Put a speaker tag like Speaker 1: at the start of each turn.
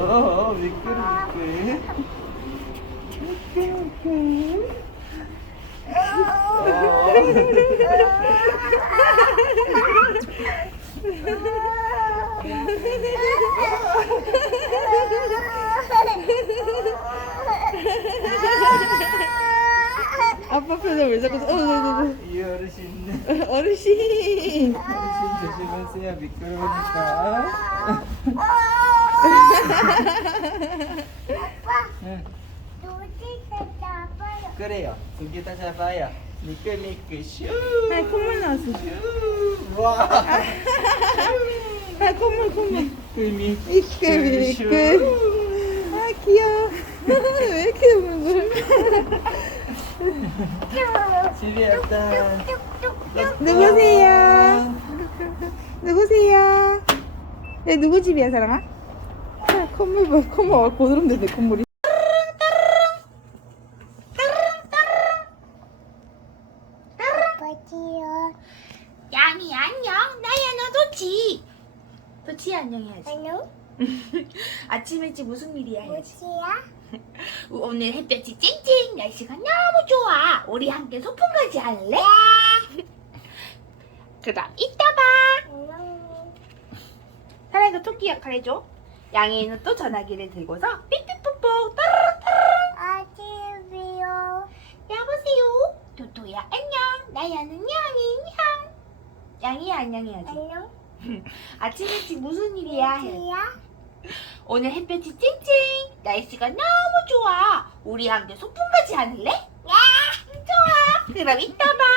Speaker 1: 미끌미끌. 미끌미끌.
Speaker 2: 아빠 표정 왜 자꾸
Speaker 1: 이 어르신.
Speaker 2: 어르신
Speaker 1: 어르신 조심하세요. 미끄러우니까. 응. 그래요. 두 개 다 잡아요. 미끌미끌 슈.
Speaker 2: 아 콧물 나왔어
Speaker 1: 슈. 와.
Speaker 2: 아 콧물
Speaker 1: 미끌미끌 슈.
Speaker 2: 아 귀여워 왜 이렇게 우는 거야
Speaker 1: 집에 왔다.
Speaker 2: 누구세요? 누구세요? 내 누구 집이야 사람아? 아, 콧물 봐 콧물 고드름 됐네 콧물이
Speaker 3: 양이 안녕. 나야 너 도치. 도치 안녕해야지.
Speaker 4: 안녕?
Speaker 3: 아침 일찍 무슨 일이야 해야지.
Speaker 4: 뭐지야?
Speaker 3: 오늘 햇볕이 쨍쨍 날씨가 너무 좋아. 우리 함께 소풍 가지 않을래? 그럼 이따 봐.
Speaker 4: 안녕.
Speaker 3: 사랑이가 토끼 역할 해줘. 양이는 또 전화기를 들고서 삐삐뽀뽀 따르릉
Speaker 4: 아집이요.
Speaker 3: 여보세요. 도토야 안녕. 나야는 양이 냥. 양이야 안녕 해야지.
Speaker 4: 안녕?
Speaker 3: 아침 일찍 무슨 일이야 해야지.
Speaker 4: 뭐지야?
Speaker 3: 오늘 햇볕이 쨍쨍 날씨가 너무 좋아. 우리 함께 소풍 가지 않을래? 야 좋아. 그럼 이따 봐.